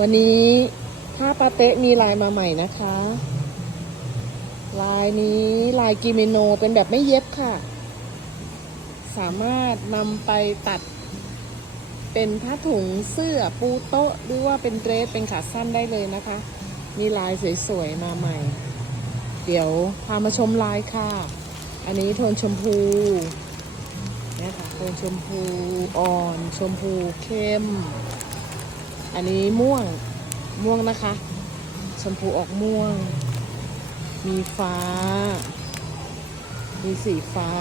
วันนี้ผ้าปาเต๊ะมีลายมาใหม่นะคะ ลายนี้ลายกิเมโนเป็นแบบไม่เย็บค่ะ สามารถนำไปตัด เป็นผ้าถุงเสื้อปูโต๊ะ หรือว่าเป็นเดรสเป็นขาสั้นได้เลยนะคะ มีลายสวยๆมาใหม่ เดี๋ยวพามาชมลายค่ะ อันนี้โทนชมพูเนี่ยค่ะโทนชมพูอ่อน ชมพูเข้ม อันนี้ม่วงม่วงนะคะ ชมพูออกม่วง มีฟ้า มีสีฟ้า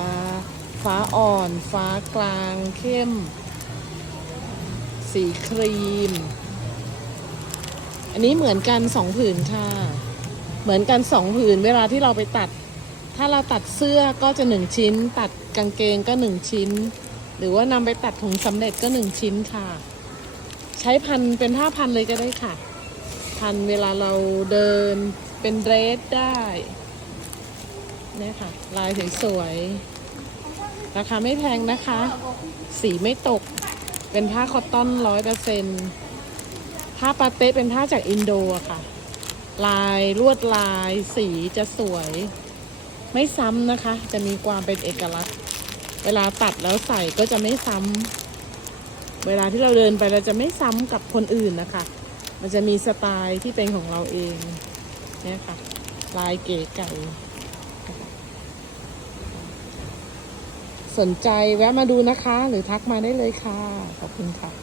ฟ้าอ่อน ฟ้ากลางเข้ม สีครีม อันนี้เหมือนกันสองผืนค่ะ เหมือนกันสองผืนเวลาที่เราไปตัด ถ้าเราตัดเสื้อก็จะหนึ่งชิ้น ตัดกางเกงก็หนึ่งชิ้น หรือว่านำไปตัดถุงสำเร็จก็หนึ่งชิ้นค่ะ ใช้พันเป็นผ้าพันเลยก็ได้ค่ะ พันเวลาเราเดินเป็นเดรสได้นี่ค่ะ ลายสวยๆราคาไม่แพงนะคะ สีไม่ตก เป็นผ้าคอตตอนร้อยเปอร์เซ็นผ้าปาเต้เป็นผ้าจากอินโดค่ะ ลายลวดลายสีจะสวย ไม่ซ้ำนะคะ จะมีความเป็นเอกลักษณ์ เวลาตัดแล้วใส่ก็จะไม่ซ้ำ เวลาที่เราเดินไปเราจะไม่ซ้ำกับคนอื่นนะคะ มันจะมีสไตล์ที่เป็นของเราเองเนี่ยค่ะ ลายเก๋ไก่ สนใจแวะมาดูนะคะ หรือทักมาได้เลยค่ะ ขอบคุณค่ะ